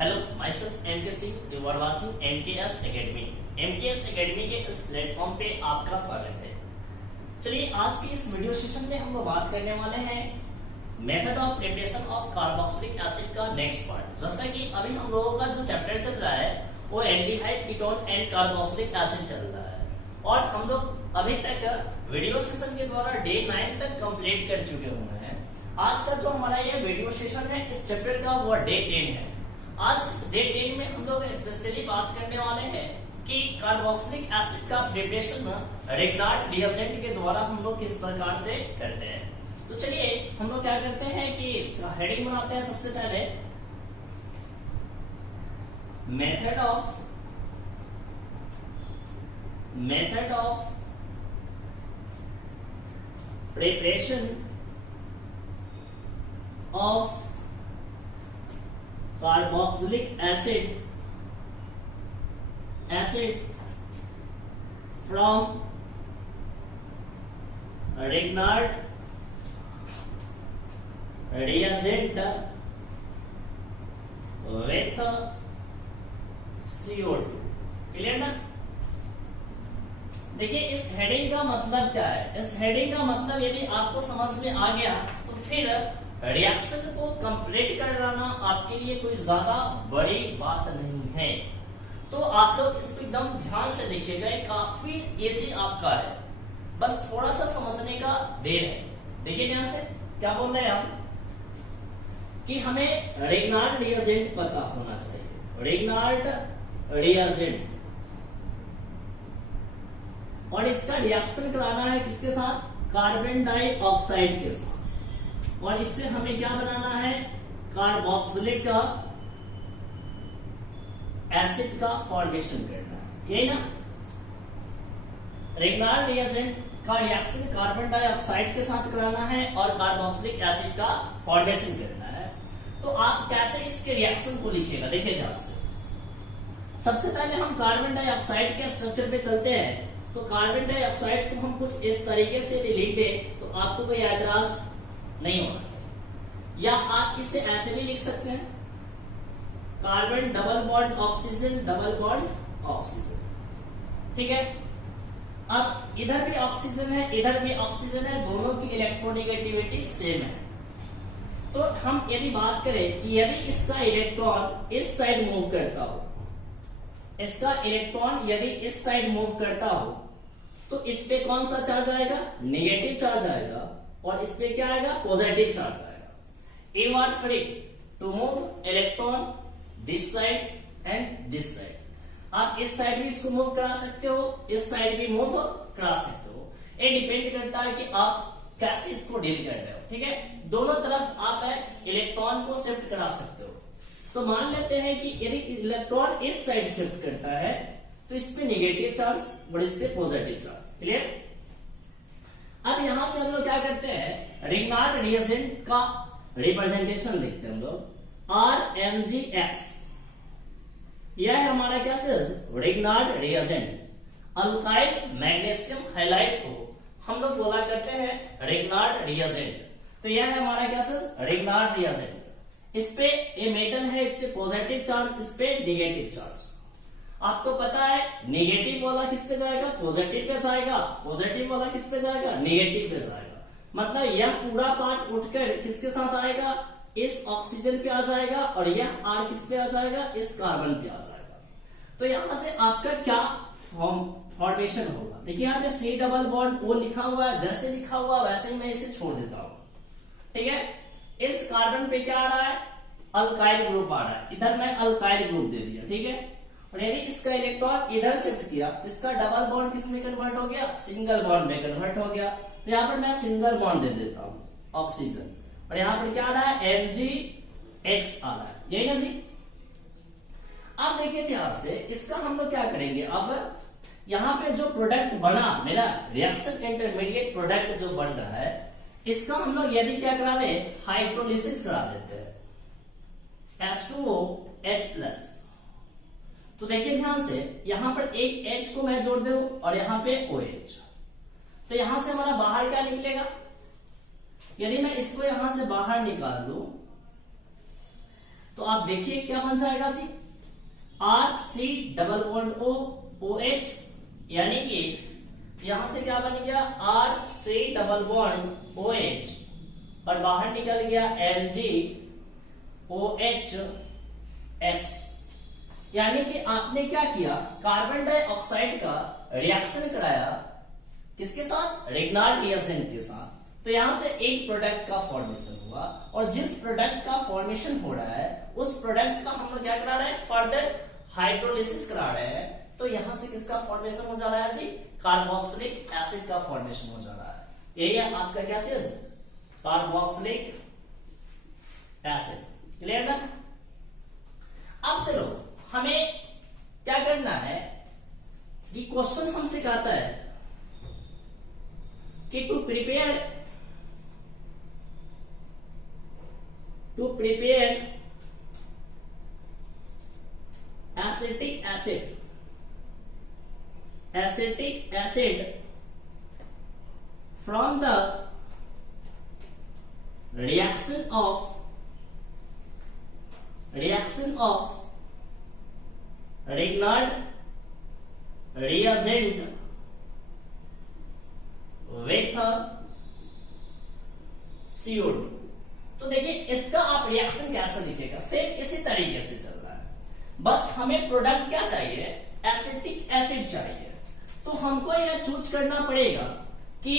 Hello myself MK Singh, you are watching MKS academy. MKS academy के इस platform पे आपका स्वागत है। चलिए आज की इस वीडियो सेशन में हम लोग बात करने वाले हैं method of preparation of carboxylic acid का नेक्स्ट पार्ट। जैसा कि अभी हम लोगों का जो चैप्टर चल रहा है वो aldehyde, ketone and carboxylic acid चल रहा है और हम लोग अभी तक वीडियो सेशन के द्वारा डे 9 तक कंप्लीट कर चुके हुए हैं। आज का जो हमारा ये वीडियो सेशन है इस चैप्टर का वो डे 10 है। आज इस डे 10 में हम लोग स्पेशली बात करने वाले हैं कि कार्बोक्सिलिक एसिड का प्रिपरेशन रिग्नार्ड रिएजेंट के द्वारा हम लोग किस प्रकार से करते हैं। तो चलिए हम लोग क्या करते हैं कि इसका हेडिंग बनाते हैं। सबसे पहले method of preparation of carboxylic acid from Grignard reagent with CO2। Clear ना? देखिए इस हेडिंग का मतलब क्या है। इस हेडिंग का मतलब यदि आपको समझ में आ गया तो फिर रिएक्शन को कंप्लीट कराना आपके लिए कोई ज्यादा बड़ी बात नहीं है। तो आप लोग इसको एकदम ध्यान से देखिएगा, काफी इजी आपका है, बस थोड़ा सा समझने का देर है। देखिए ध्यान से क्या बोल रहे हैं हम कि हमें रिग्नार्ड रिएजेंट पता होना चाहिए। रिग्नार्ड रिएजेंट और इसका रिएक्शन कराना है किसके साथ? कार्बन डाइऑक्साइड के साथ। और इससे हमें क्या बनाना है? कार्बोक्सिलिक का एसिड का फॉर्मेशन करना है, ठीक है ना? रिग्नार्ड रिएजेंट का रिएक्शन कार्बन डाइऑक्साइड के साथ कराना है और कार्बोक्सिलिक एसिड का फॉर्मेशन करना है। तो आप कैसे इसके रिएक्शन को लिखिएगा, देखिए ध्यान से। सबसे पहले हम कार्बन डाइऑक्साइड के स्ट्रक्चर पे चलते हैं। तो कार्बन डाइऑक्साइड को हम कुछ इस तरीके से लिख दें तो आपको कोई ऐतराज नहीं होना चाहिए। या आप इसे ऐसे भी लिख सकते हैं, carbon double bond oxygen, double bond oxygen, ठीक है। अब इधर भी ऑक्सीजन है, इधर भी ऑक्सीजन है, दोनों की इलेक्ट्रोनेगेटिविटी सेम है। तो हम यदि बात करें कि यदि इसका इलेक्ट्रॉन इस साइड मूव करता हो, इसका इलेक्ट्रॉन यदि इस साइड मूव करता हो तो इस पे कौन सा चार्ज आएगा? नेगेटिव चार्ज आएगा। और इस पे क्या आएगा? पॉजिटिव चार्ज आएगा। You are free to move electron this side and this side. आप इस साइड भी इसको मूव करा सकते हो, इस साइड भी मूव करा सकते हो। ये डिपेंड करता है कि आप कैसे इसको डील कर रहे हो, ठीक है। दोनों तरफ आप इलेक्ट्रॉन को शिफ्ट करा सकते हो। तो मान लेते हैं कि यदि इलेक्ट्रॉन इस साइड शिफ्ट करता है तो इस पे नेगेटिव चार्ज और इस पे पॉजिटिव चार्ज। क्लियर? अब यहां से हम लोग क्या करते हैं, रिग्नार्ड रिएजेंट का रिप्रेजेंटेशन लिखते हैं हम लोग RMgX। यह है हमारा क्या चीज? Grignard reagent. Alkyl magnesium halide को हम लोग बोला करते हैं रिग्नार्ड रिएजेंट। तो यह है हमारा क्या चीज? Grignard reagent. इस पे ये मेटल है, इस पे पॉजिटिव चार्ज, इस पे नेगेटिव चार्ज। आपको पता है नेगेटिव वाला किस पे जाएगा? पॉजिटिव पे जाएगा। पॉजिटिव वाला किस पे जाएगा? नेगेटिव पे जाएगा। मतलब यह पूरा पार्ट उठकर किसके साथ आएगा? इस ऑक्सीजन पे आ जाएगा और यह R किस पे आ जाएगा? इस कार्बन पे आ जाएगा। तो यहां से आपका क्या फॉर्मेशन होगा? देखिए यहाँ पे C डबल बॉन्ड O लिखा हुआ है, जैसे लिखा हुआ वैसे ही मैं इसे छोड़ देता हूं, ठीक है। इस कार्बन पे क्या आ रहा है? अल्काइल ग्रुप आ रहा है। इधर मैं अल्काइल ग्रुप दे दिया, ठीक है। और यदि इसका इलेक्ट्रॉन इधर शिफ्ट किया, इसका डबल बॉन्ड किस में कन्वर्ट हो गया? सिंगल बॉन्ड में कन्वर्ट हो गया। तो यहाँ पर मैं सिंगल बॉन्ड दे देता हूं ऑक्सीजन। और यहाँ पर क्या आ रहा है? MgX आ रहा है, यही ना जी। अब देखिए ध्यान से, इसका हम लोग क्या करेंगे? अब यहाँ पे जो प्रोडक्ट बना, मेरा रिएक्शन इंटरमीडिएट प्रोडक्ट जो बन रहा है, इसका हम लोग यदि क्या करा दे? हाइड्रोलिसिस करा देते हैं, H2OH+। तो देखिए ध्यान से, यहां पर एक H को मैं जोड़ दूं और यहां पे OH। तो यहां से हमारा बाहर क्या निकलेगा? यदि मैं इसको यहां से बाहर निकाल दूं तो आप देखिए क्या बन जाएगा जी, R C double bond O O H, यानी कि यहां से क्या बन गया, R C double bond O H, और बाहर निकल गया L G O H X. यानी कि आपने क्या किया, कार्बन डाइऑक्साइड का रिएक्शन कराया किसके साथ, रिग्नार्ड रिएजेंट के साथ। तो यहां से एक प्रोडक्ट का फॉर्मेशन हुआ, और जिस प्रोडक्ट का फॉर्मेशन हो रहा है उस प्रोडक्ट का हम लोग क्या करा रहे हैं, फर्दर हाइड्रोलिसिस करा रहे हैं। तो यहां से किसका फॉर्मेशन हो जा रहा है जी, कार्बोक्सिलिक एसिड का फॉर्मेशन हो जा रहा है। यही है आपका क्या चीज, कार्बोक्सिलिक एसिड। क्लियर ना। अब चलो हमें क्या करना है, कि क्वेश्चन हमसे कहता है कि to prepare acetic acid from the reaction of Grignard reagent with CO2। तो देखिए इसका आप रिएक्शन कैसे लिखेगा, सेम इसी तरीके से चल रहा है, बस हमें प्रोडक्ट क्या चाहिए, एसिटिक एसिड चाहिए। तो हमको यह चूज करना पड़ेगा कि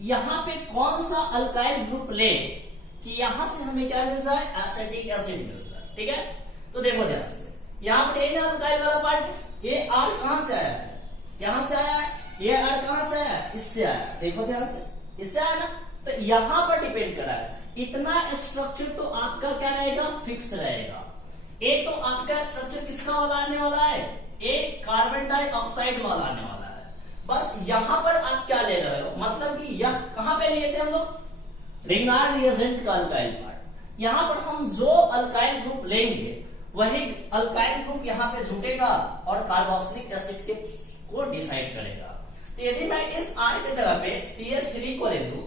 यहां पे कौन सा अल्काइल ग्रुप ले कि यहां से हमें क्या मिल जाए, एसिटिक एसिड मिल जाए। ठीक है, तो देखो ध्यान से, यहां पर ना अल्काइल वाला पार्ट है, ये आर कहां से आया है, यहां से आया है, ये आर कहां से आया है, इससे आया है। देखो ध्यान से, इससे आया ना, तो यहां पर डिपेंड करा है। इतना स्ट्रक्चर तो आपका क्या रहेगा, फिक्स रहेगा। ए तो आपका स्ट्रक्चर किसका वाला आने वाला है, ए कार्बन डाइऑक्साइड वाला आने वाला है। बस यहां पर आप क्या ले रहे हो, मतलब कि यह कहां पे लिए थे हम लोग, रिग्नार्ड रिएजेंट का अल्काइल पार्ट। यहां पर हम जो अल्काइल ग्रुप लेंगे वही अल्काइल ग्रुप यहां पे जुटेगा और कार्बोक्सिलिक एसिड को डिसाइड करेगा। तो यदि मैं इस आर के जगह पे CH3 को ले लूं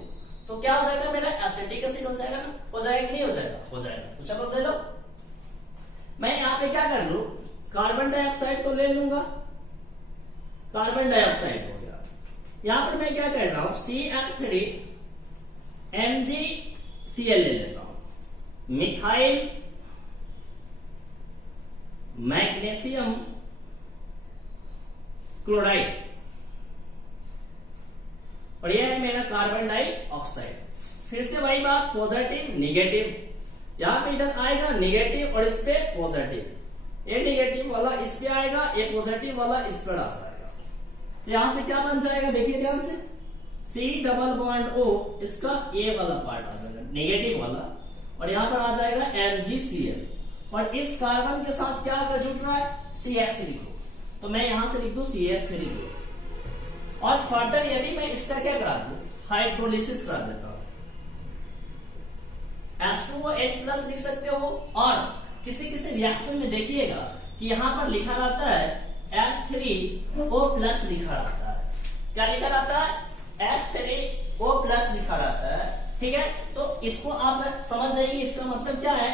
तो क्या हो जाएगा, मेरा एसिटिक एसिड हो जाएगा ना, हो जाएगा कि नहीं हो जाएगा, हो जाएगा। तो चलो ले लो, मैं यहां पे क्या कर लू, कार्बन डाइऑक्साइड को ले लूंगा, कार्बन डाइऑक्साइड हो गया। यहां पर मैं क्या कर रहा हूं, CH3 MgCl ले लेता हूं, मिथाइल मैग्नीशियम क्लोराइड, और यह है मेरा कार्बन डाइऑक्साइड। फिर से वही बात, पॉजिटिव निगेटिव, यहां पे इधर आएगा निगेटिव और इस पे पॉजिटिव, ये निगेटिव वाला इस पे आएगा, ये पॉजिटिव वाला इस पर आ जाएगा। तो यहां से क्या बन जाएगा, देखिए ध्यान से, C डबल बॉन्ड O, इसका ए वाला पार्ट आ जाएगा निगेटिव वाला, और यहां पर आ जाएगा MgCl, और इस कार्बन के साथ क्या जुड़ रहा है, CH3 ग्रुप। तो मैं यहां से लिख दूं CH3 ग्रुप, और फर्दर यदि मैं इसका क्या करा दूं, हाइड्रोलिसिस करा देता हूं, H2OH+ लिख सकते हो। और किसी किसी रिएक्शन में देखिएगा कि यहां पर लिखा रहता है H3O+ लिखा रहता है, क्या लिखा रहता है, H3O+ लिखा रहता है। ठीक है, तो इसको आप समझ जाइए, इसका मतलब क्या है,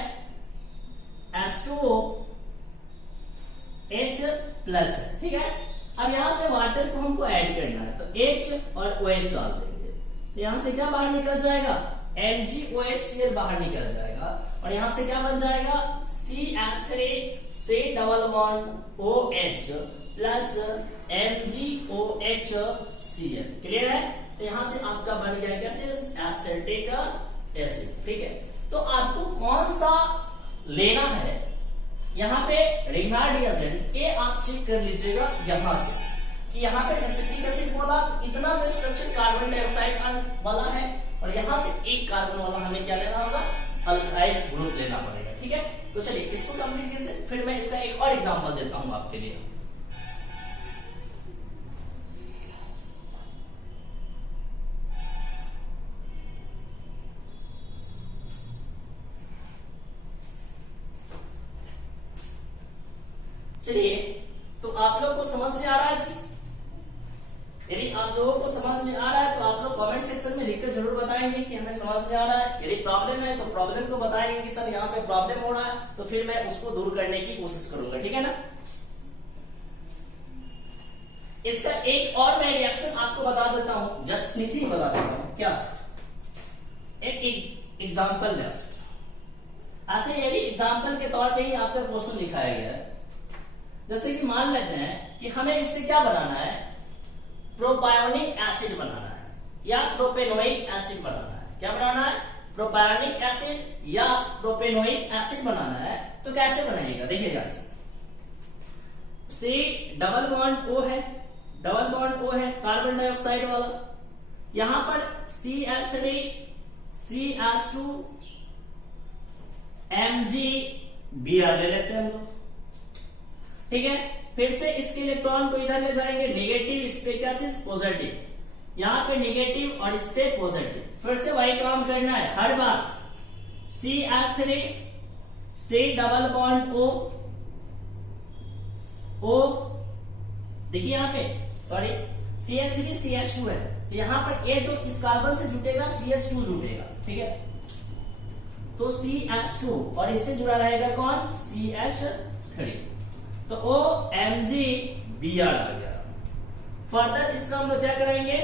H2OH+ है। ठीक है, अब यहां से वाटर को हमको ऐड करना है, तो H और OH डाल देंगे, तो यहां से क्या बाहर निकल जाएगा, MgOHCl बाहर निकल जाएगा, और यहां से क्या बन जाएगा, CH3 double bond OH plus MgOHCl। Clear है, तो यहां से आपका बन गया क्या चीज, एसिटिक एसिड। ठीक है, तो आपको कौन सा लेना है, यहां पे रिग्नार्ड रिएजेंट ये आप चेक कर लीजिएगा यहां से, कि यहां पे एसिटिक एसिड बोला, इतना जो स्ट्रक्चर कार्बन डाइऑक्साइड वाला है, और यहां से एक कार्बन वाला हमें क्या लेना होगा, अल्काइल ग्रुप लेना पड़ेगा। ठीक है, तो चलिए इसको कंप्लीट कीजिए, फिर मैं इसका एक और एग्जांपल देता हूं आपके लिए। चलिए, तो आप लोग को समझ में आ रहा है जी, यदि आप लोगों को समझ में आ रहा है तो आप लोग कमेंट सेक्शन में लिखकर जरूर बताएंगे कि हमें समझ में आ रहा है। यदि प्रॉब्लम है तो प्रॉब्लम को बताएंगे कि सर यहाँ पे प्रॉब्लम हो रहा है, तो फिर मैं उसको दूर करने की कोशिश करूंगा, ठीक है ना। इसका एक और मैं रिएक्शन आपको बता देता हूं, जस्ट नीचे ही बता देता हूं। क्या, एक एग्जाम्पल बेस्ट, ऐसे ये भी एग्जाम्पल के तौर पे ही आपका क्वेश्चन लिखाया गया है। जैसे कि मान लेते हैं कि हमें इससे क्या बनाना है, प्रोपायोनिक एसिड बनाना है या प्रोपेनोइक एसिड बनाना है। क्या बनाना है, प्रोपायोनिक एसिड या प्रोपेनोइक एसिड बनाना है। तो कैसे बनाइएगा, देखिए ध्यान से। सी डबल बॉन्ड O है, डबल बॉन्ड O है कार्बन डाइऑक्साइड वाला, यहां पर CH3 CH2 MgBr ले लेते हैं हम लोग, ठीक है। फिर से इसके इलेक्ट्रॉन को इधर ले जाएंगे, नेगेटिव, इस पे क्या चीज पॉजिटिव, यहां पे नेगेटिव और इस पे पॉजिटिव। फिर से वही काम करना है हर बार, CH3 C double bond O देखिए यहाँ पे, सॉरी CH3 CH2 है, तो यहां पर A जो इस कार्बन से जुटेगा CH2 जुटेगा, ठीक है। तो CH2 और इससे जुड़ा रहेगा कौन, CH3, तो OMgBr आ गया। फर्दर इसका हम लोग क्या करेंगे,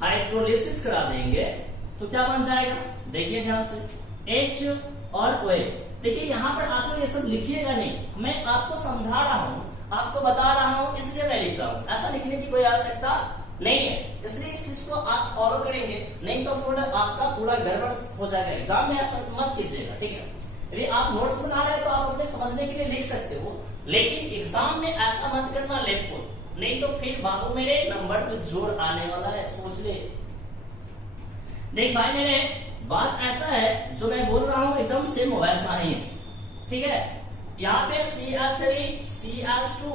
हाइड्रोलिसिस करा देंगे, तो क्या बन जाएगा, देखिए ध्यान से, H और OH। देखिए यहां पर आप लोग ये सब लिखिएगा नहीं, मैं आपको समझा रहा हूं, आपको बता रहा हूं, इसलिए मैं लिख रहा हूं। ऐसा लिखने की कोई आवश्यकता नहीं है, इसलिए इस चीज को आप फॉलो करेंगे, नहीं तो फिर आपका पूरा गड़बड़ हो जाएगा। एग्जाम में ऐसा मत कीजिएगा, ठीक है। यदि आप नोट्स बना रहे हैं तो आप अपने समझने के लिए लिख सकते हो, लेकिन एग्जाम में ऐसा मत करना लेफ्ट को, नहीं तो फिर बाबू मेरे नंबर पे जोर आने वाला है, सोच ले। देख भाई मेरे, बात ऐसा है जो मैं बोल रहा हूं एकदम सेम वैसा ही है, ठीक है। यहाँ पे CH3 CH2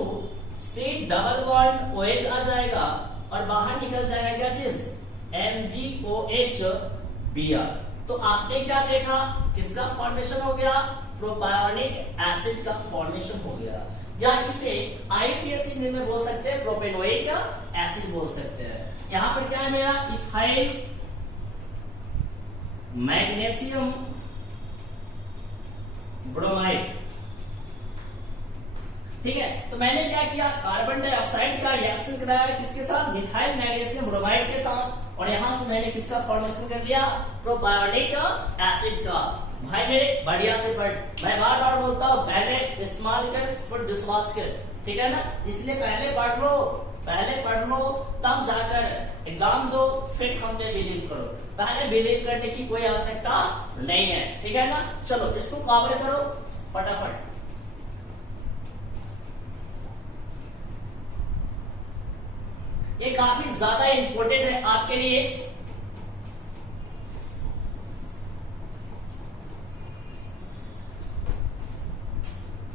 C double bond OH आ जाएगा और बाहर निकल जाएगा क्या चीज, MgOH तो आपने क्या देखा, किसका फॉर्मेशन हो गया, प्रोपायोनिक एसिड का फॉर्मेशन हो गया, या इसे IUPAC में बोल सकते हैं, प्रोपेनोइक एसिड बोल सकते हैं। यहां पर क्या है मेरा, इथाइल मैग्नीशियम ब्रोमाइड, ठीक है। तो मैंने क्या किया, कार्बन डाइऑक्साइड का रिएक्शन कराया किसके साथ, मिथाइल मैग्नीशियम ब्रोमाइड के साथ, और यहां से मैंने किसका फॉर्मेशन कर लिया, प्रोपायोनिक एसिड का। भाई मेरे बढ़िया से पढ़, मैं बार बार बोलता हूं, पहले इस्तेमाल कर फिर विश्वास कर, ठीक है ना। इसलिए पहले पढ़ लो तब जाकर एग्जाम दो, फिर हम पे बिलीव करो, पहले बिलीव करने की कोई आवश्यकता नहीं है, ठीक है ना। चलो इसको कवर करो फटाफट। ये काफी ज्यादा इंपॉर्टेंट है आपके लिए,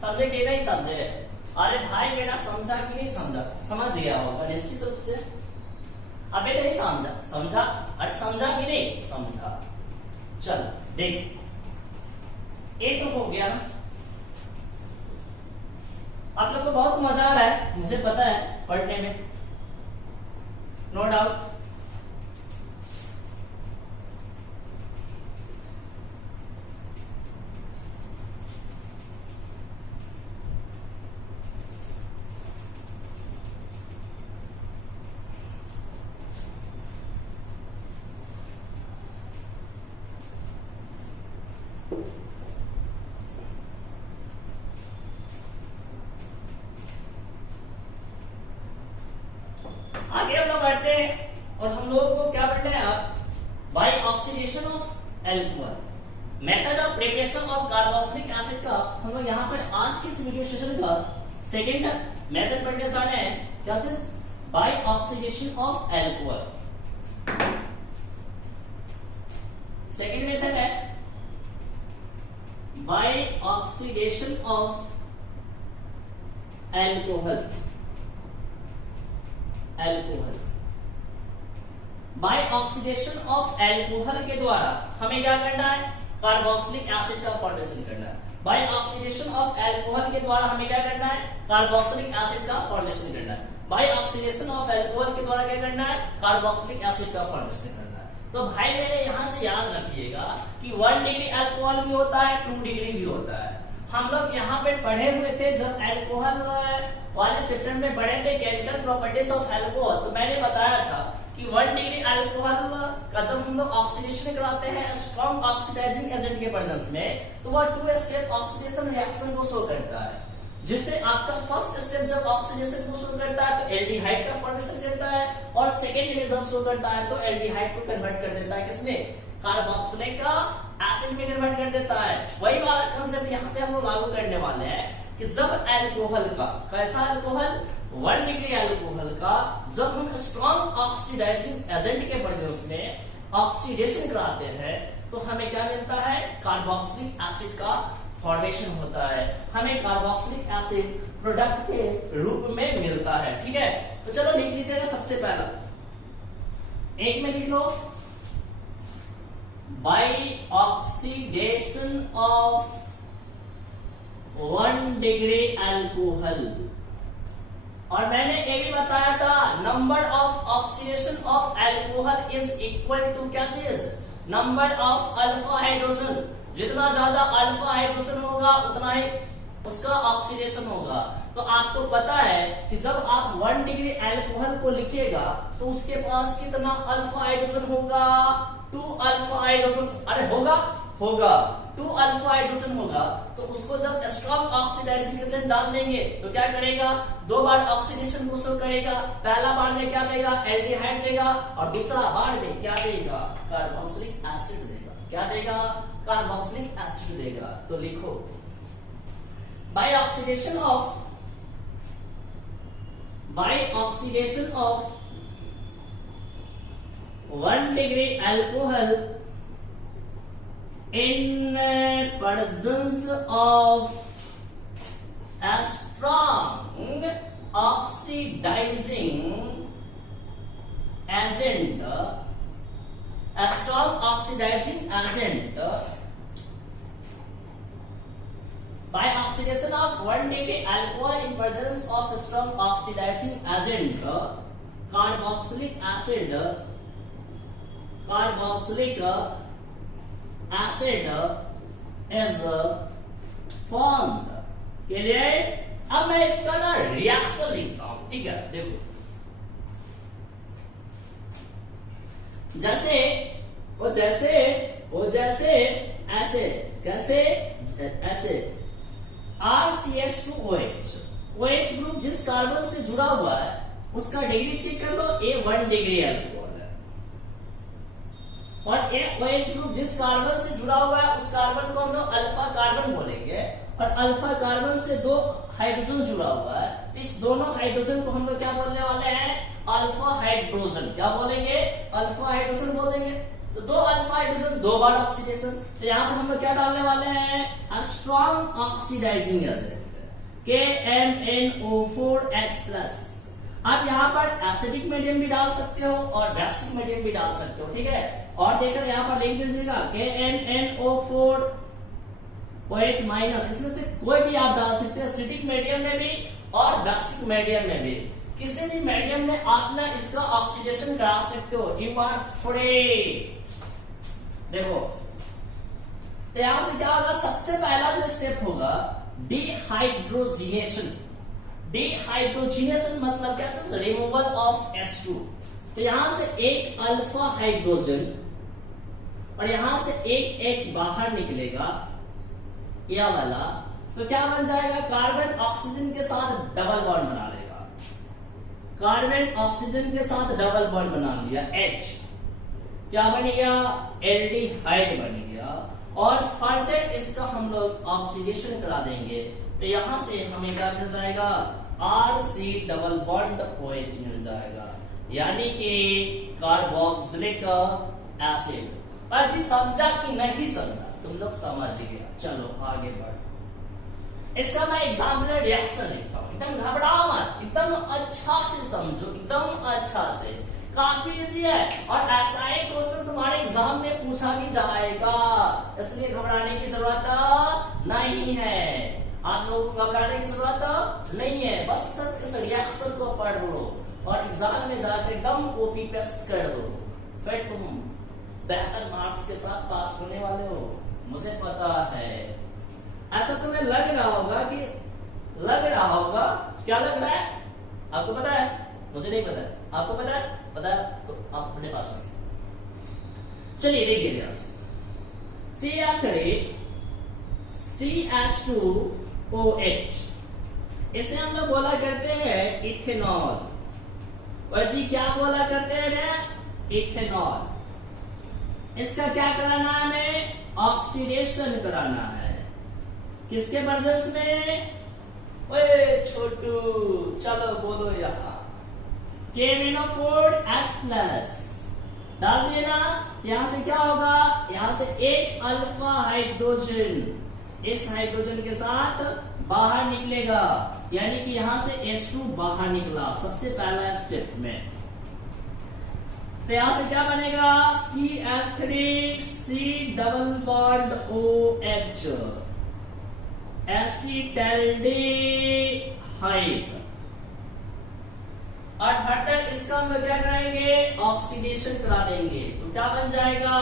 समझे कि नहीं समझे। अरे भाई मेरा समझा कि नहीं समझा, समझ गया होगा निश्चित रूप से। अबे नहीं समझा, अरे समझा कि नहीं समझा। चलो देख, ये तो हो गया, आप लोग को बहुत मजा आ रहा है, मुझे पता है पढ़ने में, नो डाउट। आगे हम लोग बढ़ते हैं और हम लोगों को क्या पढ़ना है आप, by oxidation of alcohol, method of preparation of carboxylic acid का हम लोग यहाँ पर आज की इस वीडियो सेशन का सेकेंड मेथड पढ़ने जा रहे हैं। क्या चीज, by oxidation of alcohol. Second method है by oxidation of alcohol. By oxidation of alcohol के द्वारा हमें क्या करना है, कार्बोक्सिलिक एसिड का फॉर्मेशन करना है। बाय ऑक्सीडेशन ऑफ एल्कोहल के द्वारा हमें क्या करना है, कार्बोक्सिलिक एसिड का फॉर्मेशन करना है। बाय ऑक्सीडेशन ऑफ अल्कोहल के द्वारा क्या करना है, कार्बोक्सिलिक एसिड का फॉर्मेशन करना है। तो भाई मेरे यहाँ से याद रखिएगा कि 1 डिग्री अल्कोहल भी होता है, 2 डिग्री भी होता है। हम लोग यहाँ पे पढ़े हुए थे जब अल्कोहल वाले चैप्टर में पढ़े थे केमिकल प्रॉपर्टीज ऑफ अल्कोहल, तो मैंने बताया था कि 1 डिग्री अल्कोहल का जब हम लोग ऑक्सीडेशन कराते हैं स्ट्रॉन्ग ऑक्सीडाइजिंग एजेंट के प्रेजेंस में, तो वह 2 स्टेप ऑक्सीडेशन रिएक्शन को शो करता है, जिससे आपका फर्स्ट स्टेप जब ऑक्सीडेशन को शो करता है तो एल्डिहाइड का फॉर्मेशन करता है, और सेकेंड में जब शो करता है तो एल्डिहाइड को कन्वर्ट कर देता है किसमें, कार्बोक्सिलिक एसिड में कन्वर्ट कर देता है। वही वाला कंसेप्ट यहाँ पे हम लोग लागू करने वाले हैं कि जब अल्कोहल का, कैसा अल्कोहल, 1 डिग्री अल्कोहल का जब हम स्ट्रॉन्ग ऑक्सीडाइजिंग एजेंट के प्रेजेंस में ऑक्सीडेशन कराते हैं तो हमें क्या मिलता है, कार्बोक्सिलिक एसिड का फॉर्मेशन होता है, हमें कार्बोक्सिलिक एसिड प्रोडक्ट के रूप में मिलता है। ठीक है, तो चलो लिख लीजिएगा सबसे पहला, एक में लिख लो, by oxidation of 1 degree alcohol, और मैंने ये भी बताया था number of oxidation of alcohol is equal to क्या चीज, नंबर ऑफ अल्फा हाइड्रोजन। जितना ज्यादा अल्फा हाइड्रोजन होगा उतना ही उसका ऑक्सीडेशन होगा। तो आपको पता है कि जब आप 1 डिग्री अल्कोहल को लिखिएगा तो उसके पास कितना अल्फा हाइड्रोजन होगा, 2 अल्फा हाइड्रोजन, अरे होगा 2 अल्फा हाइड्रोजन होगा। तो उसको जब स्ट्रॉन्ग ऑक्सीडाइजिंग एजेंट डाल देंगे तो क्या करेगा, 2 बार ऑक्सीडेशन को शो करेगा। पहला बार में क्या देगा, एल्डिहाइड देगा, और दूसरा बार में क्या देगा, कार्बोक्सिलिक एसिड देगा। क्या देगा, कार्बोक्सिलिक एसिड देगा। तो लिखो, by oxidation of 1 degree alcohol in presence of a strong oxidizing agent, by oxidation of 1 degree alcohol in presence of a strong oxidizing agent, carboxylic acid is formed। Clear? अब मैं इसका ना reaction लिखता हूं। ठीक है, देखो, जैसे ऐसे, कैसे, ऐसे RCH2OH, OH ग्रुप जिस कार्बन से जुड़ा हुआ है उसका डिग्री चेक कर लो, ये 1 डिग्री अल्कोहल है, और एक OH ग्रुप जिस कार्बन से जुड़ा हुआ है उस कार्बन को हम लोग अल्फा कार्बन बोलेंगे, और अल्फा कार्बन से 2 हाइड्रोजन जुड़ा हुआ है, तो इस दोनों हाइड्रोजन को हम लोग क्या बोलने वाले हैं, अल्फा हाइड्रोजन। क्या बोलेंगे, अल्फा हाइड्रोजन बोलेंगे। तो 2 अल्फा हाइड्रोजन 2 बार ऑक्सीडेशन, तो यहाँ पर हम लोग क्या डालने वाले हैं, स्ट्रॉन्ग ऑक्सीडाइजिंग एजेंट KMnO4H+। आप यहाँ पर एसिडिक मीडियम भी डाल सकते हो और बेसिक मीडियम भी डाल सकते हो। ठीक है, और देखकर यहाँ पर लिख दीजिएगा KNNO4OH-, इसमें से कोई भी आप डाल सकते हैं, एसिडिक मीडियम में भी और बेसिक मीडियम में भी। किसी भी मीडियम में आप ना इसका ऑक्सीडेशन करा सकते हो, यू आर फ्री। देखो, तो यहां से क्या होगा, सबसे पहला जो स्टेप होगा डिहाइड्रोजिनेशन। डिहाइड्रोजिनेशन मतलब क्या, रिमूवल ऑफ H2। तो यहां से एक अल्फा हाइड्रोजन और यहां से एक H बाहर निकलेगा, यह वाला, तो क्या बन जाएगा, कार्बन ऑक्सीजन के साथ डबल बॉन्ड बना लेगा। कार्बन ऑक्सीजन के साथ डबल बॉन्ड बना लिया, H क्या बन गया, एल्डिहाइड बन गया, और फर्दर इसका हम लोग ऑक्सीडेशन करा देंगे तो यहां से हमें क्या मिल जाएगा, RC डबल बॉन्ड OH मिल जाएगा, यानी कि कार्बोक्सिलिक एसिड। अजी समझा कि नहीं समझा, तुम लोग समझ गया। चलो आगे बढ़, इसका मैं एग्जाम्पल रिएक्शन लिखता हूं, एकदम घबराओ मत, एकदम अच्छा से समझो, एकदम अच्छा से, काफी इजी है, और ऐसा ही क्वेश्चन तुम्हारे एग्जाम में पूछा भी जाएगा, इसलिए घबराने की जरूरत नहीं है। आप लोगों को घबराने की जरूरत नहीं है, बस सब इस रिएक्शन को पढ़ लो और एग्जाम में जाकर एकदम कॉपी पेस्ट कर दो, फिर तुम बेहतर मार्क्स के साथ पास होने वाले हो, मुझे पता है। ऐसा तुम्हें लग रहा होगा क्या लग रहा है? आपको पता है, मुझे नहीं पता है, आपको पता है? पता है तो आप अपने पास रखिए। चलिए देखिए ध्यान से, CH2OH, इसे हम लोग बोला करते हैं इथेनॉल। और जी क्या बोला करते हैं? इथेनॉल। इसका क्या कराना है हमें? ऑक्सीडेशन कराना है। किसके प्रेजेंस में? ओए छोटू, चलो बोलो यहाँ, KNO4H+ डाल दिए ना। यहां से क्या होगा? यहां से एक अल्फा हाइड्रोजन इस हाइड्रोजन के साथ बाहर निकलेगा, यानी कि यहां से H2 बाहर निकला सबसे पहला स्टेप में। तो यहां से क्या बनेगा? CH3C double bond OH, acetaldehyde. और फर्दर इसका हम क्या कराएंगे? ऑक्सीडेशन करा देंगे। तो क्या बन जाएगा?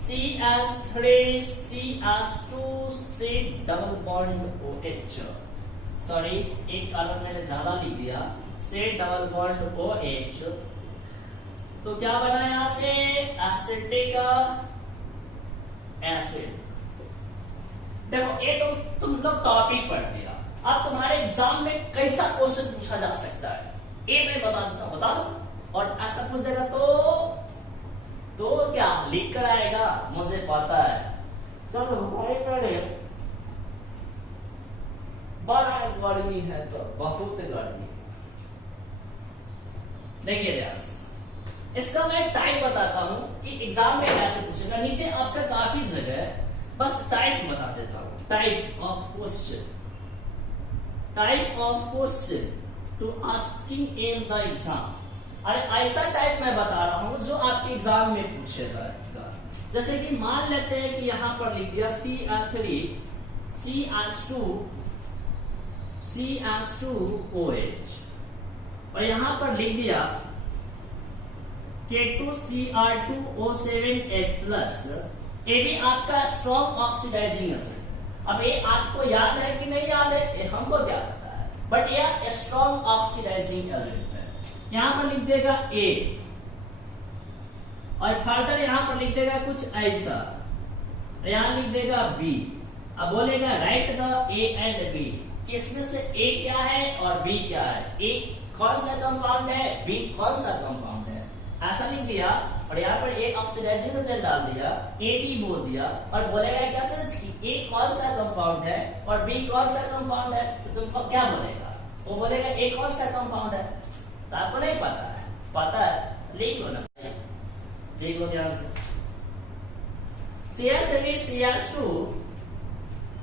CH3CH2C double bond OH, sorry एक कार्बन मैंने ज्यादा लिख दिया, C डबल बॉन्ड OH। तो क्या बना यहां से? Acetic acid. देखो ये तो तुम लोग टॉपिक पढ़ लिया, अब तुम्हारे एग्जाम में कैसा क्वेश्चन पूछा जा सकता है ये मैं बता दो। और ऐसा पूछ देगा तो क्या लिख कर आएगा, मुझे पता है। चलो बड़ा गर्मी है, तो बहुत गर्मी है। देखिए ध्यान से, इसका मैं टाइप बताता हूं कि एग्जाम में कैसे पूछेगा। नीचे आपका काफी जगह है, बस टाइप बता देता हूं। Type of question to asking in the exam. अरे ऐसा टाइप मैं बता रहा हूं जो आपके एग्जाम में पूछे जाएगा। जैसे कि मान लेते हैं कि यहां पर लिख दिया CH2OH, और यहां पर लिख दिया K2Cr2O7H+। ये भी आपका स्ट्रॉन्ग ऑक्सीडाइजिंग एसिड। अब ये आपको याद है कि नहीं याद है, ये हमको क्या पता है, बट यह स्ट्रॉन्ग ऑक्सीडाइजिंग एसिड है। यहां पर लिख देगा A, और फर्दर यहां पर लिख देगा कुछ ऐसा, यहां लिख देगा B। अब बोलेगा right the A and B, कि इसमें से A क्या है और B क्या है, A कौन सा कंपाउंड है, B कौन सा कंपाउंड है, ऐसा लिख दिया। और यहाँ पर A ऑक्सीडाइजिंग एजेंट डाल दिया, A B बोल दिया, और बोलेगा कैसे कि A कौन सा कंपाउंड है और B कौन सा कंपाउंड है, तो तुमको क्या बोलेगा? वो बोलेगा A कौन सा कंपाउंड है। तो आपको नहीं पता है, पता है, लिख लो ना, देख लो ध्यान से।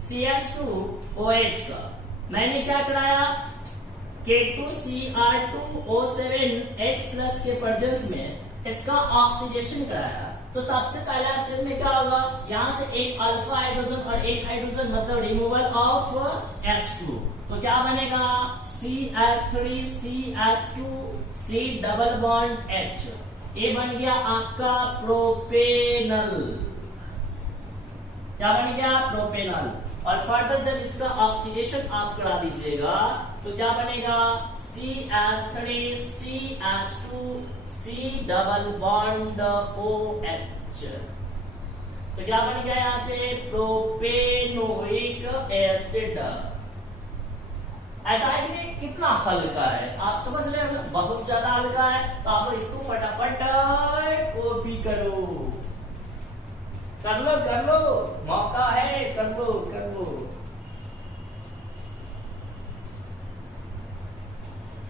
CH2OH का मैंने क्या कराया? K2Cr2O7H+ के प्रेजेंस में इसका ऑक्सीडेशन कराया। तो सबसे पहला स्टेप में क्या होगा? यहां से एक अल्फा हाइड्रोजन और एक हाइड्रोजन, मतलब रिमूवल ऑफ H2। तो क्या बनेगा? CH3CH2C डबल बॉन्ड H, ये बन गया आपका प्रोपेनल। क्या बन गया? प्रोपेनल। और फर्दर जब इसका ऑक्सीडेशन आप करा दीजिएगा तो क्या बनेगा? CH3CH2C double bond OH। तो क्या बन गया यहां से? Propanoic acid. ऐसा है कि कितना हल्का है, आप समझ रहे हैं, बहुत ज्यादा हल्का है। तो आप लोग इसको फटाफट कॉपी करो, कर लो, मौका है, कर लो।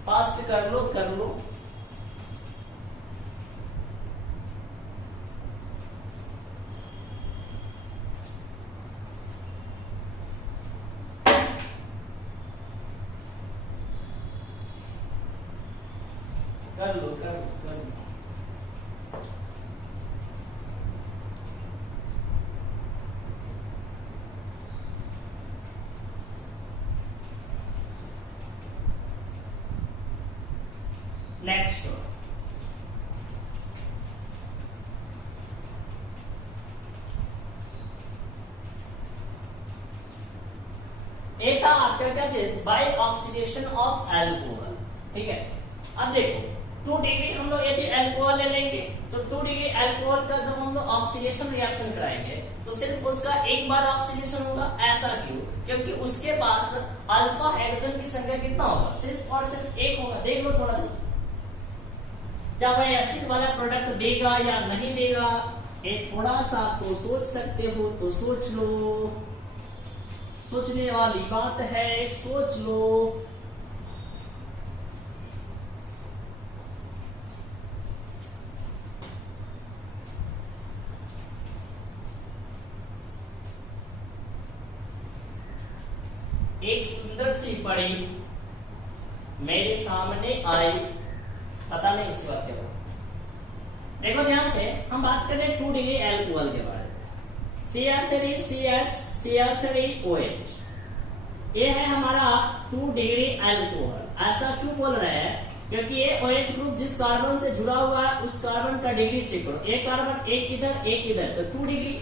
फास्ट कर लो। कर लो। नेक्स्ट एक था आपका क्या चीज, बाय ऑक्सीडेशन ऑफ एल्कोहल। ठीक है, अब देखो 2 डिग्री हम लोग यदि एल्कोहल ले लेंगे तो 2 डिग्री एल्कोहल का जब हम लोग ऑक्सीडेशन रिएक्शन कराएंगे तो सिर्फ उसका एक बार ऑक्सीडेशन होगा। ऐसा क्यों? क्योंकि उसके पास अल्फा हाइड्रोजन की संख्या कितना होगा, सिर्फ और सिर्फ एक होगा। देख लो थोड़ा सा, क्या वह एसिड वाला प्रोडक्ट देगा या नहीं देगा, ये थोड़ा सा तो सोच सकते हो तो सोच लो, सोचने वाली बात है, सोच लो। एक सुंदर सी परी मेरे सामने आई, पता नहीं इसके बाद क्या हुआ। देखो ध्यान से, हम बात कर रहे हैं 2 डिग्री एल्कोहल के बारे में। CH3CH3OH, ये है हमारा 2 डिग्री एल्कोहल। ऐसा क्यों बोल रहे हैं? क्योंकि ये OH ग्रुप जिस कार्बन से जुड़ा हुआ है उस कार्बन का डिग्री चेक करो। एक कार्बन एक इधर एक इधर, तो 2 डिग्री,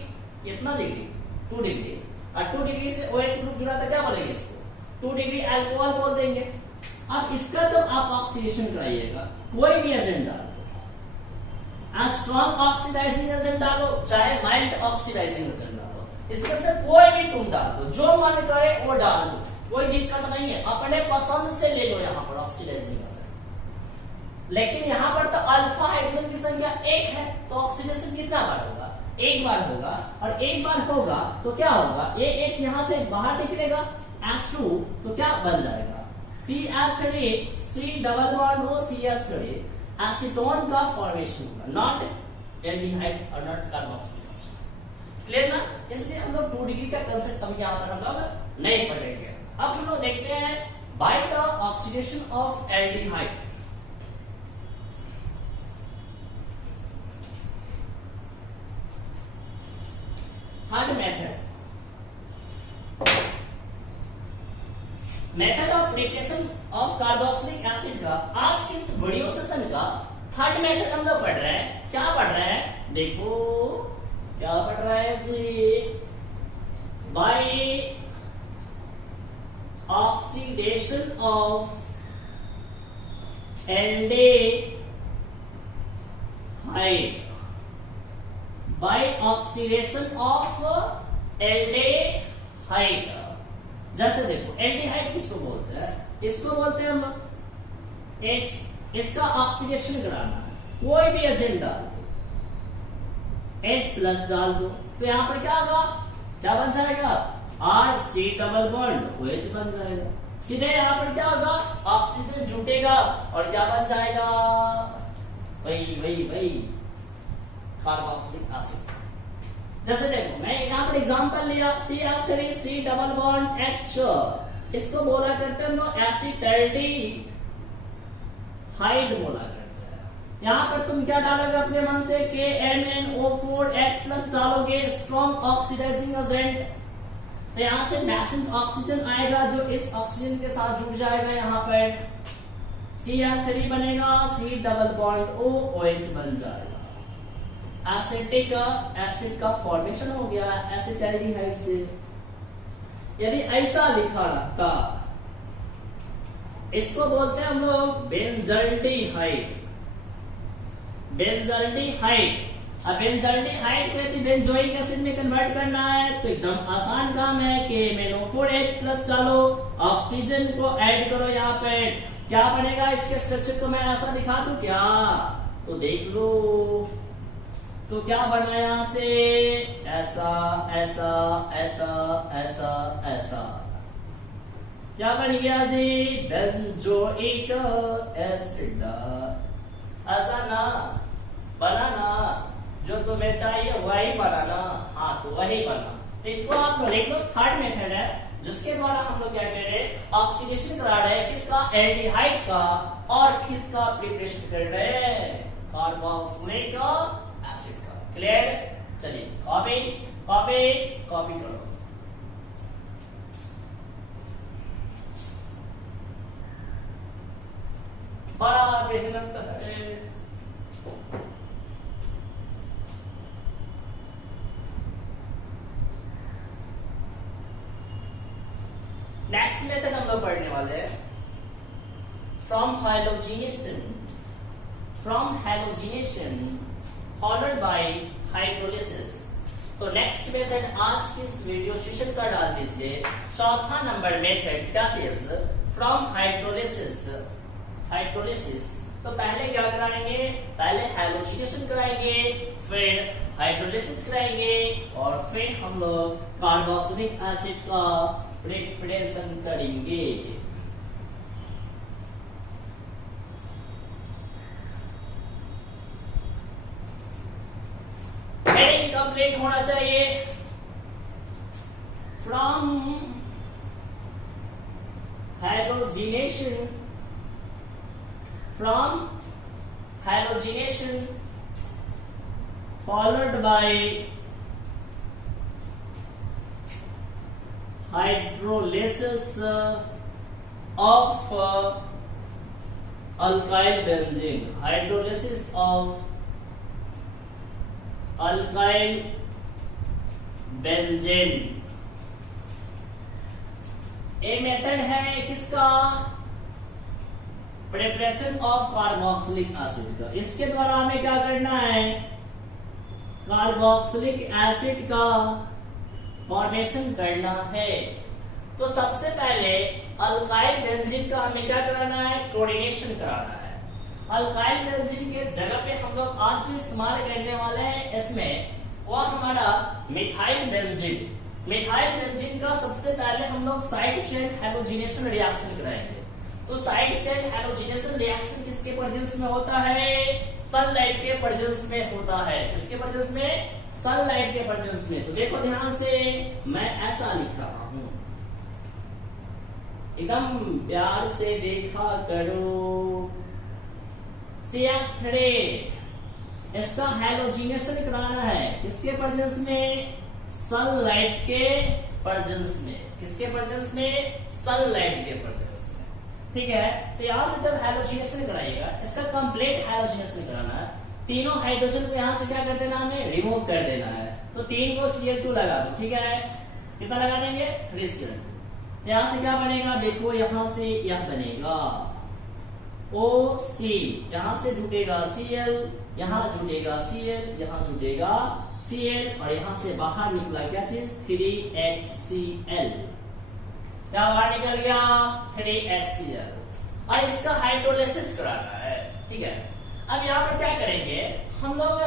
कितना डिग्री? 2 डिग्री। और 2 डिग्री से OH ग्रुप जुड़ा था, क्या बोलेंगे इसको? 2 डिग्री अल्कोहल बोल देंगे। अब इसका जब आप ऑक्सीडेशन कराइएगा, कोई भी एजेंट डालो, स्ट्रॉन्ग ऑक्सीडाइजिंग एजेंट डालो चाहे माइल्ड ऑक्सीडाइजिंग एजेंट डालो, इसमें से कोई भी तुम डाल दो, जो मन करे वो डाल दो, कोई दिक्कत नहीं है, अपने पसंद से ले लो यहाँ पर ऑक्सीडाइजिंग एजेंट। लेकिन यहाँ पर तो अल्फा हाइड्रोजन की संख्या 1 है, तो ऑक्सीडेशन कितना बार होगा? एक बार होगा। और एक बार होगा तो क्या होगा, ये H यहां से बाहर निकलेगा, H2 तो क्या बन जाएगा, CH3, C डबल बॉन्ड हो CH3, एसीटोन का फॉर्मेशन होगा, नॉट एल्डिहाइड और नॉट कार्बोक्सिलिक एसिड। क्लियर ना? इसलिए हम लोग 2 डिग्री का कंसेप्ट अब यहाँ पर हम लोग नहीं पढ़ेंगे। अब हम लोग देखते हैं by the oxidation of aldehyde. Third method of preparation of carboxylic acid का आज के इस वीडियो सेशन का थर्ड मेथड हम लोग पढ़ रहे हैं। क्या पढ़ रहे हैं? देखो क्या पढ़ रहा है जी, by oxidation of aldehyde, by oxidation of aldehyde. जैसे देखो एल्डिहाइड किसको बोलते हैं? इसको बोलते हैं हम लोग H। इसका ऑक्सीडेशन कराना है, कोई भी एजेंट डाल दो, H प्लस डाल दो, तो यहां पर क्या होगा, क्या बन जाएगा, RC डबल बॉन्ड OH बन जाएगा। सीधे यहां पर क्या होगा, ऑक्सीजन जुटेगा और क्या बन जाएगा, वही कार्बोक्सिलिक एसिड। जैसे देखो मैं यहाँ पर एग्जांपल लिया, CH3 C double bond H, इसको बोला करते हैं हम लोग एसिटैल्डिहाइड बोला करते हैं। यहाँ पर तुम क्या डालोगे अपने मन से, KMnO4H प्लस डालोगे, स्ट्रॉन्ग ऑक्सीडाइजिंग एजेंट। तो यहाँ से नेसेंट ऑक्सीजन आएगा जो इस ऑक्सीजन के साथ जुड़ जाएगा, यहाँ पर CH3 बनेगा, C double bond O OH बन जाएगा, एसिटिक एसिड का फॉर्मेशन हो गया एसिटैल्डिहाइड से। यदि ऐसा लिखा रहता, इसको बोलते हैं हम लोग बेंजल्डिहाइड। अब बेंजल्डिहाइड को यदि बेंजोइक एसिड में कन्वर्ट करना है तो एकदम आसान काम है, KMnO4H प्लस डालो, ऑक्सीजन को ऐड करो, यहाँ पे क्या बनेगा, इसके स्ट्रक्चर को मैं ऐसा दिखा दूं क्या, तो देख लो, तो क्या बना यहां से, ऐसा ऐसा ऐसा ऐसा ऐसा, क्या बन गया जी, बेंजोइक एसिड। ऐसा ना बना ना, जो तुम्हें चाहिए वही बना ना, हाँ तो वही बना। तो इसको आप लोग लिख लो, थर्ड मेथड है जिसके द्वारा हम लोग क्या कर रहे हैं, ऑक्सीडेशन करा रहे हैं, किसका, एल्डिहाइड का, और किसका प्रिपरेशन कर रहे हैं, कार्बोक्सिलिक एसिड का। क्लियर? चलिए कॉपी कॉपी कॉपी करो। बड़ा मेहनत है। नेक्स्ट मेथड हम लोग पढ़ने वाले हैं from halogenation followed by hydrolysis. तो नेक्स्ट मेथड आज के इस वीडियो सेशन का डाल दीजिए, चौथा number method that is from hydrolysis. तो पहले क्या कराएंगे, पहले हैलोजिनेशन कराएंगे, फिर हाइड्रोलिसिस कराएंगे और फिर हम लोग कार्बोक्सिलिक एसिड का प्रिपरेशन करेंगे। हेडिंग कंप्लीट होना चाहिए। From halogenation followed by hydrolysis of alkyl benzene, hydrolysis of alkyl benzene। ये मेथड है किसका, प्रिपरेशन ऑफ कार्बोक्सिलिक एसिड का। इसके द्वारा हमें क्या करना है, कार्बोक्सिलिक एसिड का फॉर्मेशन करना है। तो सबसे पहले अल्काइल बेंजीन का हमें क्या कराना है, क्लोरीनेशन कराना है। अल्काइल बेंजीन के जगह पे हम लोग आज भी इस्तेमाल करने वाले हैं इसमें वो हमारा मिथाइल बेंजीन। मिथाइल बेंजीन का सबसे पहले हम लोग साइड चेन हैलोजिनेशन रिएक्शन कराएंगे। तो साइड चेन हैलोजिनेशन रिएक्शन किसके प्रेजेंस में होता है, सनलाइट के प्रेजेंस में होता है। किसके प्रेजेंस में, सनलाइट के प्रेजेंस में। तो देखो ध्यान से, मैं ऐसा लिख रहा हूं, एकदम प्यार से देखा करो। CH3 इसका हैलोजिनेशन कराना है किसके प्रेजेंस में, सनलाइट के प्रेजेंस में। किसके प्रेजेंस में, सनलाइट के प्रेजेंस में। ठीक है, तो यहां से जब हैलोजिनेशन कराइएगा, इसका कंप्लीट हैलोजिनेशन कराना है। तीनों हाइड्रोजन को यहां से क्या कर देना, हमें रिमूव कर देना है। तो 3 को Cl2 लगा दो। ठीक है, कितना लगा देंगे, 3 Cl2। यहां से क्या बनेगा, देखो यहां से यह बनेगा OC, यहां से जुटेगा Cl, यहां जुटेगा Cl, यहां जुटेगा Cl और यहां से बाहर निकला क्या चीज, 3HCl। क्या बाहर निकल गया, 3HCl। और इसका हाइड्रोलिसिस कराना है। ठीक है, अब यहाँ पर क्या करेंगे हम लोग,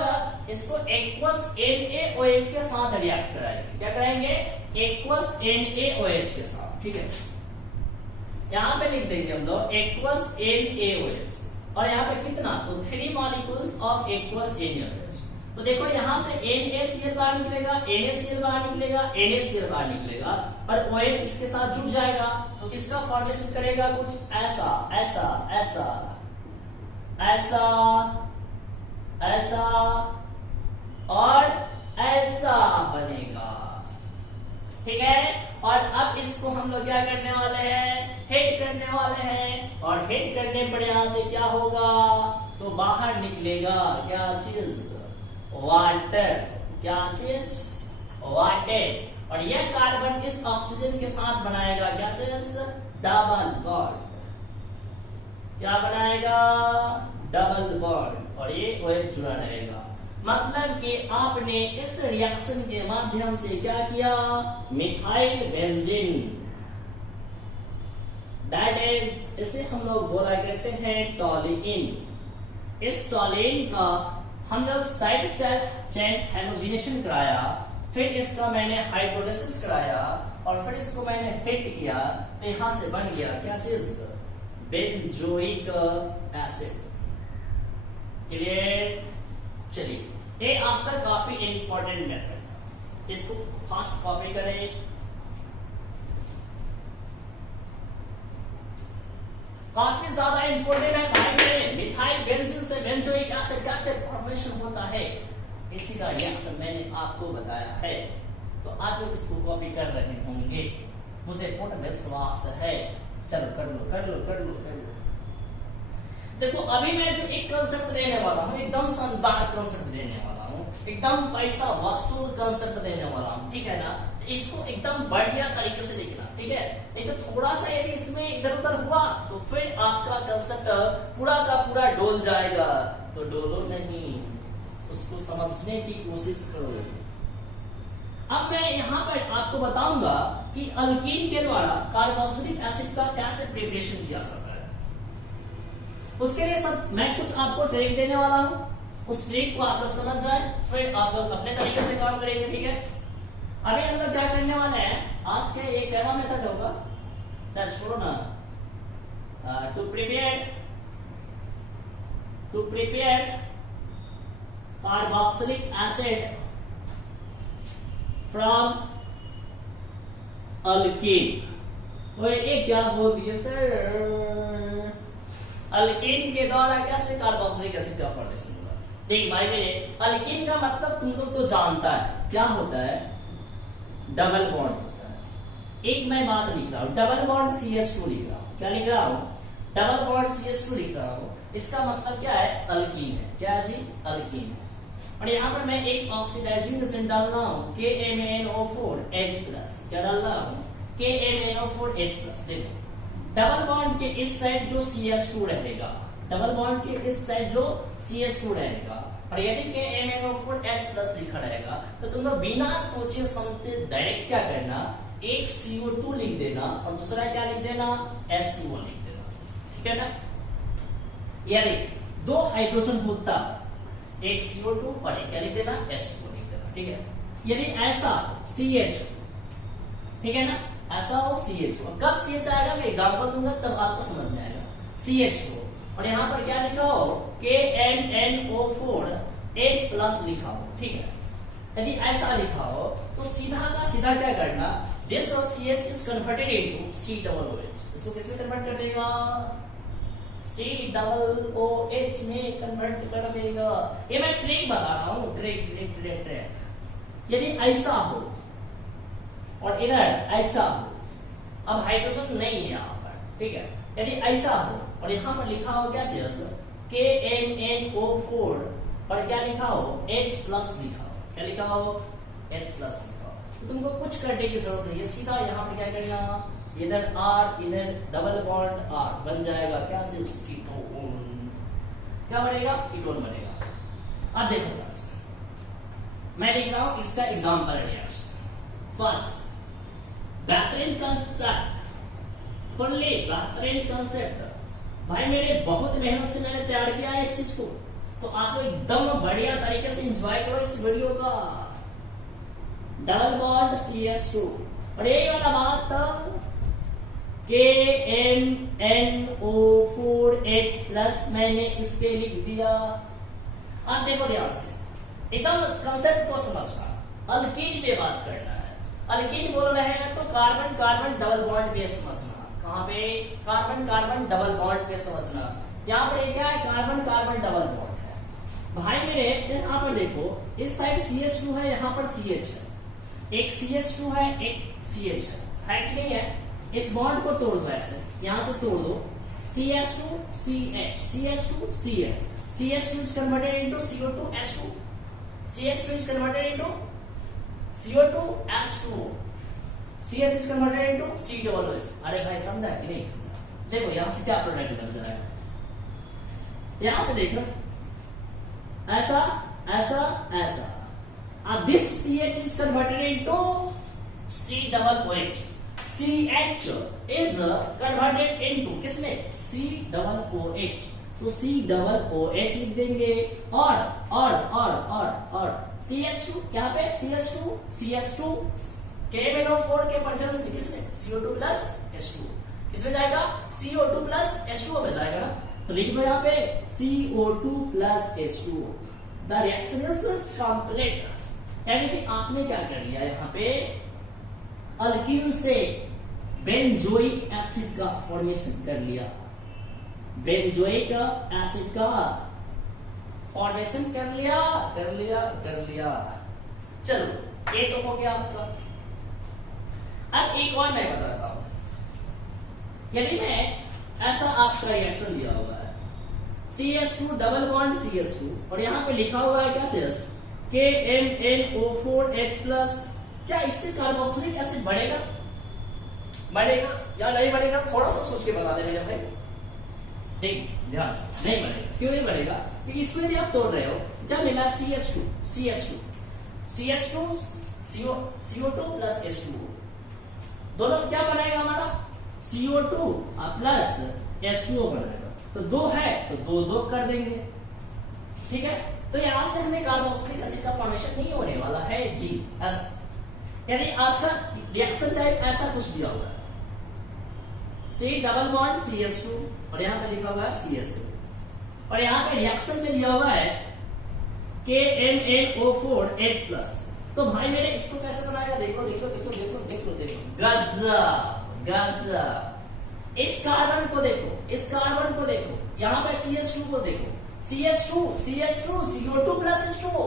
इसको एक्वस NaOH के साथ रिएक्ट कराएंगे। क्या कराएंगे, एक्वस NaOH के साथ। ठीक है, यहाँ पे लिख देंगे हम लोग एक्वस NaOH और यहाँ पे कितना, तो 3 मॉलिक्यूल्स ऑफ एक्वस NaOH। तो देखो यहाँ से NaCl बाहर निकलेगा, NaCl बाहर निकलेगा, NaCl बाहर निकलेगा और OH इसके साथ जुड़ जाएगा। तो इसका फॉर्मेशन करेगा कुछ ऐसा ऐसा ऐसा ऐसा ऐसा और ऐसा बनेगा। ठीक है, और अब इसको हम लोग क्या करने वाले हैं, हिट करने वाले हैं। और हिट करने पर यहां से क्या होगा, तो बाहर निकलेगा क्या चीज, वाटर। क्या चीज, वाटर। और यह कार्बन इस ऑक्सीजन के साथ बनाएगा क्या चीज, डबल बॉन्ड। क्या बनाएगा, डबल बॉन्ड और ये OH जुड़ा रहेगा। मतलब कि आपने इस रिएक्शन के माध्यम से क्या किया, मिथाइल बेंजीन, दैट इज, इसे हम लोग बोला करते हैं टॉलिन। इस टॉलिन का हम लोग साइड चेन हैलोजिनेशन कराया, फिर इसका मैंने हाइड्रोलिसिस कराया और फिर इसको मैंने हिट किया। तो यहां से बन गया क्या चीज, बेंजोइक एसिड। क्लियर, चलिए ये आपका काफी इंपॉर्टेंट मेथड था, इसको फास्ट कॉपी करें। काफी ज्यादा इंपॉर्टेंट है भाई। मिथाइल बेंजीन से बेंजोइक एसिड कैसे फॉर्मेशन होता है, इसी का रिएक्शन मैंने आपको बताया है। तो आप लोग इसको कॉपी कर रहे होंगे, मुझे पूर्ण विश्वास है। चलो कर लो कर लो कर लो कर लो। देखो अभी मैं जो एक कंसेप्ट देने वाला हूँ एकदम शानदार कंसेप्ट देने वाला हूँ, एकदम पैसा वसूल कंसेप्ट देने वाला हूँ, ठीक है ना। तो इसको एकदम बढ़िया तरीके से लिखना, ठीक है। नहीं तो थोड़ा सा यदि इसमें इधर उधर हुआ तो फिर आपका कंसेप्ट पूरा का पूरा डोल जाएगा। तो डोलो नहीं, उसको समझने की कोशिश करो। अब मैं यहाँ पर आपको बताऊंगा कि अल्कीन के द्वारा कार्बोक्सिलिक एसिड का कैसे प्रिपरेशन किया जाता है। उसके लिए सब मैं कुछ आपको ट्रिक देने वाला हूं, उस ट्रिक को आप लोग समझ जाए, फिर आप लोग अपने तरीके से काम करेंगे, ठीक है। अभी हम लोग क्या करने वाले हैं, आज के ये कैवा मेथड होगा, जस्ट छोड़ो ना, to prepare carboxylic acid from alkene. ये क्या बोल दिए सर, अल्कीन के द्वारा कैसे कार्बोक्सिलिक एसिड का फॉर्मेशन होगा। देखिए भाई मेरे, अल्कीन का मतलब तुम लोग तो जानता है क्या होता है, डबल बॉन्ड होता है। एक मैं बात लिख रहा हूं, डबल बॉन्ड CH2 लिख रहा हूं, क्या लिख रहा हूं, डबल बॉन्ड CH2 लिख रहा हूं। इसका मतलब क्या है, अल्कीन है, क्या है जी, अल्कीन है। और यहाँ पर मैं एक ऑक्सीडाइजिंग एजेंट डाल रहा हूं, KMnO4H+, क्या डाल रहा हूं, KMnO4H+। देखो डबल बॉन्ड के इस साइड जो CH2 रहेगा, डबल बॉन्ड के इस साइड जो CH2 रहेगा, और यदि KMnO4H+ लिखा रहेगा तो तुम लोग बिना सोचे समझे डायरेक्ट क्या करना, एक CO2 लिख देना और दूसरा क्या लिख देना, H2O लिख देना, ठीक है ना। यानी दो हाइड्रोजन होता, एक CO2 और एक क्या लिख देना, H2O लिख देना, ठीक है। यदि ऐसा CH, ठीक है ना, ऐसा हो CH2, कब CH आएगा मैं एग्जांपल दूंगा तब आपको समझ में आएगा, CH2 और यहाँ पर क्या लिखा हो, KMnO4H+ लिखा हो, ठीक है। यदि ऐसा लिखा हो तो सीधा का सीधा क्या करना, this CH is converted into COOH, इसको किसमें कन्वर्ट कर देगा, COOH में कन्वर्ट कर देगा। ये मैं ट्रिक बता रहा हूँ, ट्रिक। यदि ऐसा हो और इधर ऐसा हो, अब हाइड्रोजन नहीं है यहाँ पर, ठीक है। यदि ऐसा हो और यहाँ पर लिखा हो क्या चीज, KMnO4 और क्या लिखा हो, H+ लिखा हो, क्या लिखा हो, H+ लिखा हो, तो तुमको कुछ करने की जरूरत नहीं है, सीधा यहाँ पर क्या करना, इधर R, इधर डबल बॉन्ड R बन जाएगा, क्या चीज, कीटोन। क्या बनेगा, कीटोन बनेगा। अब देखो बस मैं लिख रहा हूं इसका एग्जाम्पल रिएक्शन। फर्स्ट, बेहतरीन कंसेप्ट, फुल्ली बेहतरीन कंसेप्ट भाई मेरे, बहुत मेहनत से मैंने तैयार किया है इस चीज को, तो आपको एकदम बढ़िया तरीके से एंजॉय करो इस वीडियो का। डबल बॉन्ड CH2 और यही वाला बात, KMnO4H+ मैंने इसके लिख दिया। अब देखो ध्यान से, एकदम कंसेप्ट को समझना, अल्कीन पे बात करना है। अल्कीन बोल रहे हैं तो कार्बन कार्बन डबल बॉन्ड पे समझना, कहां पे, कार्बन कार्बन डबल बॉन्ड पे समझना। यहाँ पर क्या है, कार्बन कार्बन डबल बॉन्ड है भाई मेरे। यहाँ पर देखो इस साइड CH2 है, यहाँ पर CH है, एक CH2 है, एक CH है कि नहीं है। इस बॉन्ड को तोड़ दो, ऐसे यहां से तोड़ दो, CH2 CH, CH2 CH, CH2 is converted into CO2 H2, CH2 is converted into CO2 H2, CH is converted into COOH। अरे भाई समझा कि नहीं समझा, देखो यहां से क्या प्रोडक्ट बन जाएगा, यहां से देखो ऐसा ऐसा ऐसा, this CH is converted into COOH, CH is converted into किसमें, COOH, तो COOH लिख देंगे और CH2 क्या पे, CH2 KMnO4 के परचेस में किसमें, CO2 प्लस H2 किसमें जाएगा, CO2 प्लस H2 में जाएगा ना, तो लिख दो यहाँ पे CO2 plus H2, the reaction is complete. यानी कि आपने क्या कर लिया, यहाँ पे अल्कीन से बेंजोइक एसिड का फॉर्मेशन कर लिया, बेंजोइक एसिड का फॉर्मेशन कर लिया। चलो ये तो हो गया आपका। अब एक और मैं बताता हूं, यदि मैं ऐसा आपका रिएक्शन दिया हुआ है, CH2 डबल बॉन्ड CH2 और यहाँ पे लिखा हुआ है क्या सिर्फ KMnO4H+। क्या इससे कार्बोक्सिलिक एसिड बढ़ेगा या नहीं बढ़ेगा? थोड़ा सा सोच के बता दे मेरे भाई। ठीक, ध्यान से, नहीं बढ़ेगा। क्यों नहीं बढ़ेगा? क्योंकि इसमें यदि आप तोड़ रहे हो, क्या मिला? CH2 CO2 प्लस H2O, दोनों क्या बनाएगा हमारा? CO2 प्लस H2O बनाएगा। तो दो है तो दो कर देंगे, ठीक है। तो यहां से हमें कार्बोक्सिलिक एसिड का फॉर्मेशन नहीं होने वाला है जी, ऐसा। यानी आपका रिएक्शन टाइप ऐसा कुछ दिया हुआ है, C डबल बॉन्ड CH2 और यहां पे लिखा हुआ है CH2 और यहां पे रिएक्शन में दिया हुआ है KMnO4H+। तो भाई मेरे इसको कैसे बनाएगा? देखो गजब। इस कार्बन को देखो, यहां पे CH2 को देखो, CH2 CO2 plus H2O,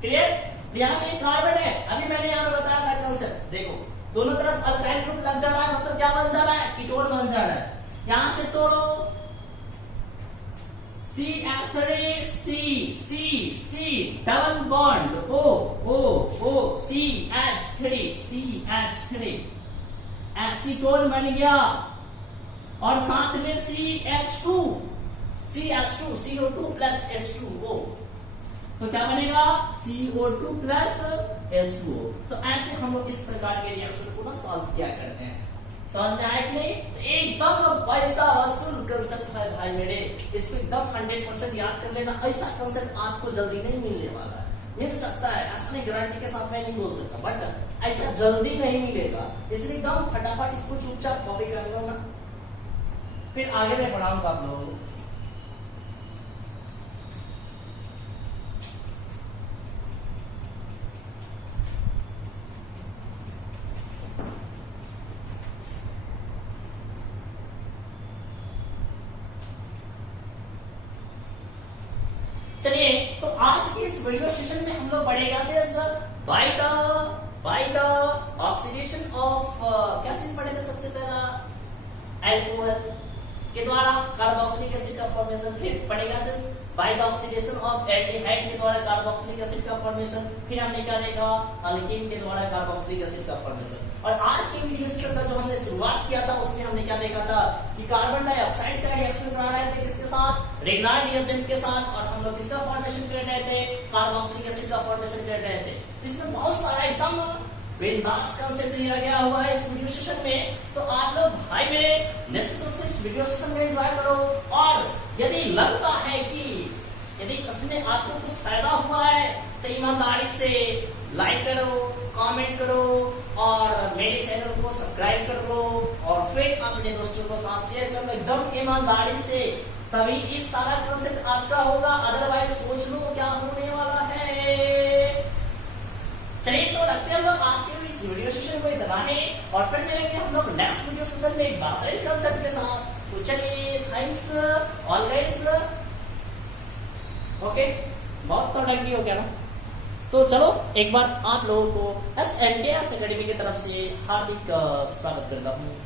clear. यहां पे कार्बन है, अभी मैंने यहां पे बताया था कंसेप्ट। देखो दोनों तरफ अल्काइल ग्रुप लग जा रहा है, मतलब क्या बन जा रहा है? कीटोन बन जा रहा है। यहां से तोड़ो C double bond O CH3 acetone बन गया और साथ में CH2 CO2 प्लस H2O, तो क्या बनेगा? CO2 plus H2O। तो ऐसे हम लोग इस प्रकार के रिएक्शन को ना सॉल्व किया करते हैं। समझ में आया कि नहीं? तो एकदम पैसा वसूल कंसेप्ट है भाई मेरे, इसको एकदम 100% याद कर लेना। ऐसा कंसेप्ट आपको जल्दी नहीं मिलने वाला है, मिल सकता है, ऐसा नहीं, गारंटी के साथ मैं नहीं बोल सकता, बट ऐसा जल्दी नहीं मिलेगा। इसलिए एकदम फटाफट इसको चुपचाप कॉपी कर लो ना, फिर आगे मैं पढ़ाऊंगा आप लोगों को। चलिए, तो आज की इस वीडियो सेशन में हम लोग पढ़ेगा बाय द ऑक्सीडेशन ऑफ क्या चीज पढ़ेगा? सबसे पहला अल्कोहल के द्वारा कार्बोक्सिलिक एसिड का फॉर्मेशन, फिर पढ़ेगा by the oxidation of aldehyde के द्वारा कार्बोक्सिलिक एसिड का फॉर्मेशन, फिर हमने क्या देखा? अल्कीन के द्वारा कार्बोक्सिलिक एसिड का फॉर्मेशन। और आज के वीडियो सेशन का जो हमने शुरुआत किया था उसमें हमने क्या देखा था कि कार्बन डाइऑक्साइड का रिएक्शन करा रहे थे किसके साथ? रेग्नार्ड रिएजेंट के साथ, और हम लोग किसका फॉर्मेशन कर रहे थे? कार्बोक्सिलिक एसिड का फॉर्मेशन कर रहे थे। इसमें बहुत सारा एकदम बिंदास कंसेप्ट लिया गया हुआ है इस वीडियो सेशन में। तो आप लोग भाई मेरे निश्चित रूप से इस वीडियो सेशन में एंजॉय करो, और यदि लगता है कि यदि इसमें आपको कुछ फायदा हुआ है तो ईमानदारी से लाइक करो, कमेंट करो और मेरे चैनल को सब्सक्राइब कर लो, और फिर अपने दोस्तों को साथ शेयर कर लो एकदम ईमानदारी से, तभी ये सारा कंसेप्ट आपका होगा। अदरवाइज सोच लो क्या होने वाला है। चलिए, तो रखते हैं हम लोग आज के इस वीडियो सेशन को इतना ही, और फिर मिलेंगे हम लोग नेक्स्ट वीडियो सेशन में एक बेहतरीन कंसेप्ट के साथ। तो चलिए, थैंक्स ऑलवेज। ओके, बहुत तो डंगी हो गया ना। तो चलो एक बार आप लोगों को SNKS एकेडमी की तरफ से हार्दिक स्वागत करता हूँ।